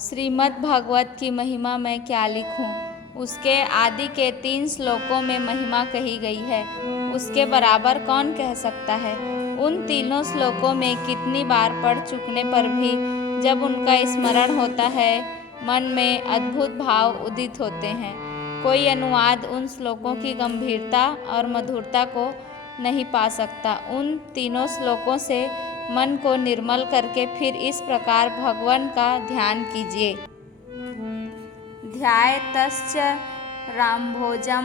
श्रीमद् भागवत की महिमा मैं क्या लिखूं। उसके आदि के 3 श्लोकों में महिमा कही गई है, उसके बराबर कौन कह सकता है। उन तीनों श्लोकों में कितनी बार पढ़ चुकने पर भी जब उनका स्मरण होता है, मन में अद्भुत भाव उदित होते हैं। कोई अनुवाद उन श्लोकों की गंभीरता और मधुरता को नहीं पा सकता। उन तीनों श्लोकों से मन को निर्मल करके फिर इस प्रकार भगवान का ध्यान कीजिए। ध्यायतश्च रामभोजं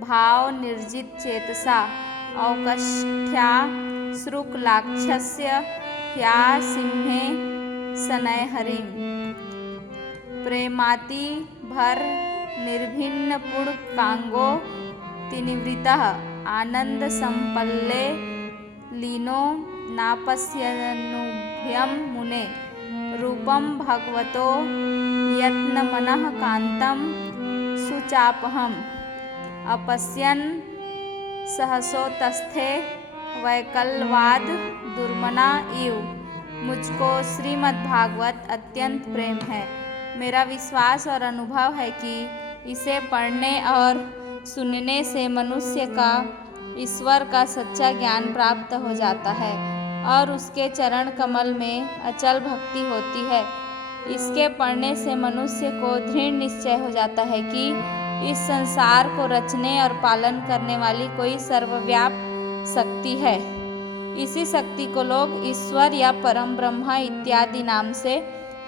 भाव निर्जित चेतसा औकष्ठ्या श्रुकलाक्षस्य ह्या सिंहे सनयहरिं प्रेमाति भर निर्भिन्न पुड़कांगो तिनिवृतः आनंद संपल्ले लीनो नापश्यनुभ्यं मुने रूपं भगवतो यत्नमनः कांतं सुचापहम् अपश्यन् सहसोतस्थे वैकल्वाद दुर्मना इव। मुझको श्रीमद्भागवत अत्यंत प्रेम है। मेरा विश्वास और अनुभव है कि इसे पढ़ने और सुनने से मनुष्य का ईश्वर का सच्चा ज्ञान प्राप्त हो जाता है और उसके चरण कमल में अचल भक्ति होती है। इसके पढ़ने से मनुष्य को दृढ़ निश्चय हो जाता है कि इस संसार को रचने और पालन करने वाली कोई सर्वव्यापक शक्ति है। इसी शक्ति को लोग ईश्वर या परम ब्रह्मा इत्यादि नाम से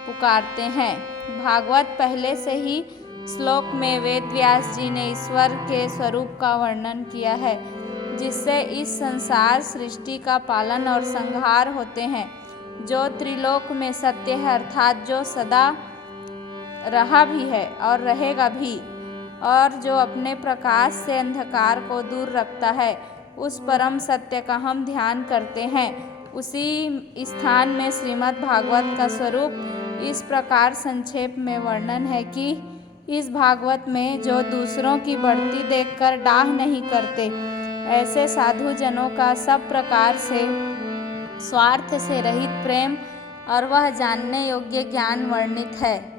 पुकारते हैं। भागवत पहले से ही श्लोक में वेद व्यास जी ने ईश्वर के स्वरूप का वर्णन किया है, जिससे इस संसार सृष्टि का पालन और संहार होते हैं, जो त्रिलोक में सत्य है, अर्थात जो सदा रहा भी है और रहेगा भी, और जो अपने प्रकाश से अंधकार को दूर रखता है। उस परम सत्य का हम ध्यान करते हैं। उसी स्थान में श्रीमद् भागवत का स्वरूप इस प्रकार संक्षेप में वर्णन है कि इस भागवत में जो दूसरों की बढ़ती देखकर डाह नहीं करते, ऐसे साधु जनों का सब प्रकार से स्वार्थ से रहित प्रेम और वह जानने योग्य ज्ञान वर्णित है।